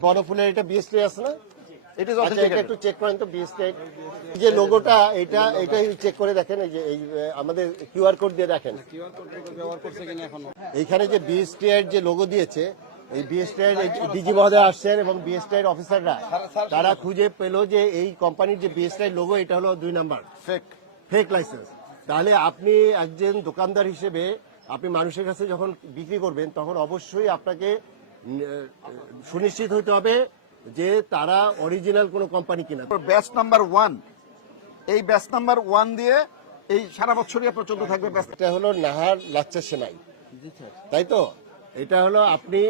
বড় ফুলের এটা বিএসটি আছে না? ইট ইজ আচ্ছা একটু চেক করেন তো বিএসটি যে লোগোটা এটা এটা চেক করে দেখেন এই যে এই আমাদের কিউআর কোড দিয়ে দেখেন। কিউআর কোড ব্যবহার করছে কিনা এখনও? এইখানে যে বিএসটি এর যে লোগো দিয়েছে এই বিএসটি এর ডিজি মহোদয় আসছেন এবং বিএসটি এর অফিসাররা তারা খুঁজে পেল যে এই কোম্পানির যে বিএসটি এর লোগো এটা হলো দুই নাম্বার। ফেক ফেক লাইসেন্স তাহলে আপনি একজন দোকানদার হিসেবে আপনি মানুষের কাছে যখন বিক্রি করবেন তখন অবশ্যই আপনাকে সুনিশ্চিত হতে হবে যে তারা অরিজিনাল কোনো কোম্পানি কিনা। ব্যাচ নাম্বার ওয়ান এই ব্যাচ নাম্বার ওয়ান দিয়ে এই সারা বছরই আপনার চলতে থাকবে এটা হলো নাহার লাচ্চা সেনাই। তাই তো? এটা হলো আপনি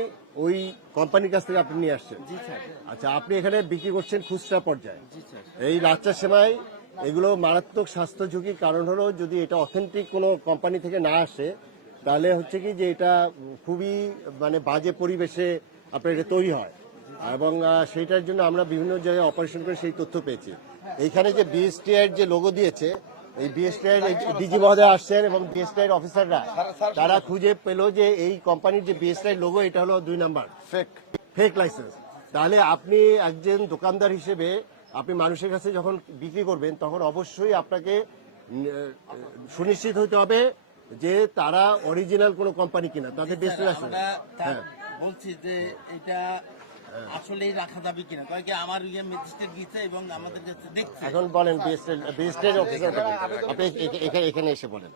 ওই কোম্পানির কাছ থেকে আপনি নিয়ে আসছেন। আচ্ছা আপনি এখানে বিক্রি করছেন খুচরা পর্যায়ে। এই লাচ্চা সেমাই এগুলো মারাত্মক স্বাস্থ্য ঝুঁকির কারণ হলো যদি এটা অথেন্টিক কোনো কোম্পানি থেকে না আসে তাহলে হচ্ছে কি যে এটা খুবই মানে বাজে পরিবেশে আপনার এটা তৈরি হয়। এবং সেইটার জন্য আমরা বিভিন্ন জায়গায় অপারেশন করে সেই তথ্য পেয়েছি। এইখানে যে বিএসটি এর যে লোগো দিয়েছে এই বিএসটি এর ডিজি মহোদয় আসছেন এবং বিএসটি এর অফিসাররা তারা খুঁজে পেল যে এই কোম্পানির যে বিএসটি এর লোগো এটা হলো দুই নাম্বার। ফেক ফেক লাইসেন্স তাহলে আপনি একজন দোকানদার হিসেবে আপনি মানুষের কাছে যখন বিক্রি করবেন তখন অবশ্যই আপনাকে সুনিশ্চিত হতে হবে যে তারা অরিজিনাল কোনো কোম্পানি কিনা তাদের লাইসেন্স হ্যাঁ। বলছি যে এটা আসলেই রাখা যাবে কিনা। কয় কি আমার ইয়ে ম্যাজিস্ট্রেট এবং আমাদের কাছে দেখছে। এখন বলেন বিএসটি অফিসার আপনি এখানে এসে বলেন।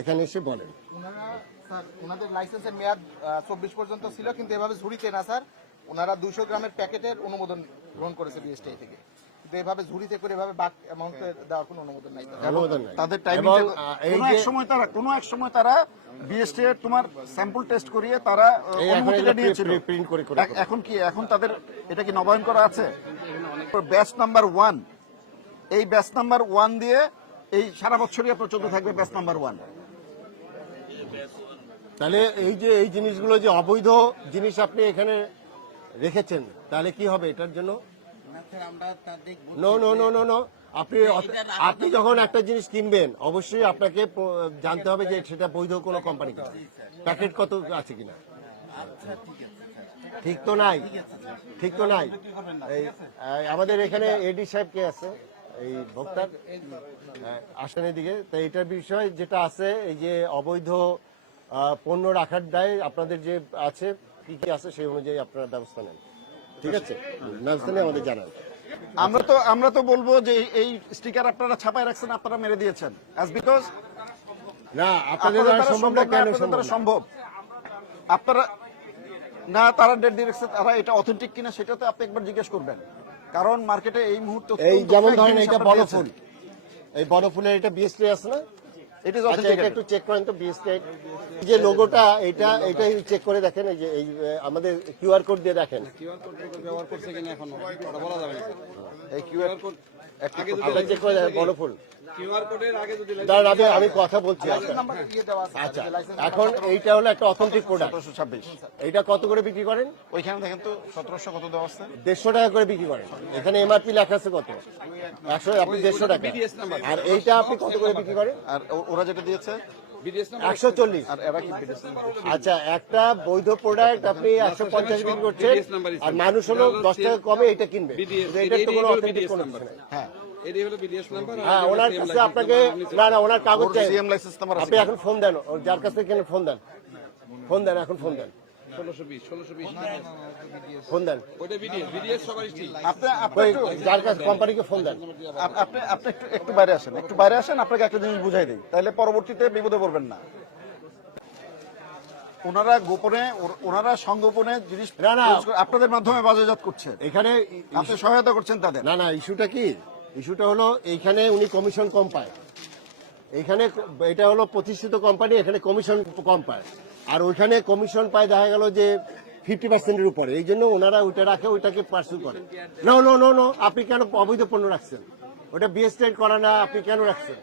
এখানে এসে বলেন। ওনারা স্যার ওনাদের লাইসেন্সের মেয়াদ চব্বিশ পর্যন্ত ছিল কিন্তু এভাবে ঝুড়িতে না স্যার। ওনারা দুশো গ্রামের প্যাকেটের অনুমোদন গ্রহণ করেছে বিএসটিআই থেকে। কিন্তু এভাবে ঝুড়িতে করে এভাবে বাক অ্যামাউন্টে দেওয়ার কোনো অনুমোদন নাই। তাদের। টাইমিং এই এক সময় তারা কোনো এক সময় তারা বিএসটি এর তোমার স্যাম্পল টেস্ট করিয়ে তারা অনুমতিটা নিয়েছিল। প্রিন্ট করে করে এখন কি এখন তাদের এটা কি নবায়ন করা আছে? ব্যাচ নাম্বার ওয়ান এই ব্যাচ নাম্বার ওয়ান দিয়ে এই সারা বছরই আপনার চলতে থাকবে ব্যাচ নাম্বার ওয়ান তাহলে এই যে এই জিনিসগুলো যে অবৈধ জিনিস আপনি এখানে রেখেছেন তাহলে কি হবে এটার জন্য? না নো নো নো নো আপনি আপনি যখন একটা জিনিস কিনবেন অবশ্যই আপনাকে জানতে হবে যে সেটা বৈধ কোনো কোম্পানি কিনা। প্যাকেট কত আছে কিনা? আচ্ছা ঠিক তো নাই? ঠিক তো নাই? আমাদের এখানে এডি সাহেব কে আছে? এই ভোক্তার? আসেন এদিকে। তো এটার বিষয় যেটা আছে এই যে অবৈধ পণ্য রাখার দায় আপনাদের যে আছে কি কি আছে সেই অনুযায়ী আপনারা ব্যবস্থা নেন। ঠিক আছে? নিয়ে আমাদের জানান। আমরা তো আমরা তো বলব যে এই- স্টিকার আপনারা ছাপায় রাখছেন আপনারা মেরে দিয়েছেন। অ্যাজ বিকজ না আপনাদের দ্বারা সম্ভব না কেন সম্ভব আপনারা না তারা ডেট ডিরেকশন তারা এটা অথেন্টিক কিনা সেটা তো আপনি একবার জিজ্ঞেস করবেন। কারণ মার্কেটে এই মুহূর্তে এই যেমন ধরেন এটা বড় ফুল। এই বড় ফুলের এটা বিএসটি আছে না? আচ্ছা এটা একটু চেক করেন তো বিএসটি যে লোগোটা এটা এটা চেক করে দেখেন এই যে এই আমাদের কিউআর কোড দিয়ে দেখেন। কিউআর কোড ব্যবহার করছে কিনা এখনও? বলা যাবে না। এই কিউআর কোড বড় ফুল। দাঁড়ান আমি আমি কথা বলছি। নাম্বার ইয়ে আচ্ছা এখন এইটা হলো একটা অথেন্টিক প্রোডাক্ট ছাব্বিশ। এইটা কত করে বিক্রি করেন? ওইখানে দেখেন তো সতেরোশো কত দেওয়া আছে? দেড়শো টাকা করে বিক্রি করেন। এখানে এমআরপি লেখা আছে কত? একশো আপনি দেড়শো টাকা। আর এইটা আপনি কত করে বিক্রি করেন? আর ওরা যেটা দিয়েছে? একশো চল্লিশ। আচ্ছা একটা বৈধ প্রোডাক্ট আপনি একশো পঞ্চাশ বিক্রি করছেন আর মানুষ হলো দশ টাকা কমে এটা কিনবে। এটা তো কোনো অথেন্টিক। হ্যাঁ। এটাই হলো বিডিএস নাম্বার হ্যাঁ ওনার কাছে আপনাকে না না ওনার কাগজ চাই। আপনি এখন ফোন দেন ওর যার কাছ থেকে কেন ফোন দেন। ফোন দেন এখন ফোন দেন। ষোলোশো বিশ ষোলোশো বিশ। ফোন দেন। ওইটা বিডিএস বিডিএস সবার আপনি আপনি যার কাছে কোম্পানিকে ফোন দেন। আপনি আপনি একটু একটু বাইরে আসেন একটু বাইরে আসেন আপনাকে একটা জিনিস বুঝাই দিই। তাহলে পরবর্তীতে বিপদে পড়বেন না। ওনারা গোপনে ওনারা সংগোপনে জিনিস না, না। প্রয়োগ করে- আপনাদের মাধ্যমে বাজারজাত করছেন এখানে আপনি সহায়তা করছেন তাদের। না না ইস্যুটা কি? ইস্যুটা হলো এইখানে উনি কমিশন কম পায়। এইখানে এটা হলো প্রতিষ্ঠিত কোম্পানি এখানে কমিশন কম পায়। আর ওইখানে কমিশন পায়, দেখা গেল যে ফিফটি পার্সেন্টের উপরে। এই জন্য ওনারা ওইটা রাখে, ওইটাকে পার্সু করে। নো নো নো নো আপনি কেন অবৈধ পণ্য রাখছেন? ওটা বিএসটেড করা না, আপনি কেন রাখছেন?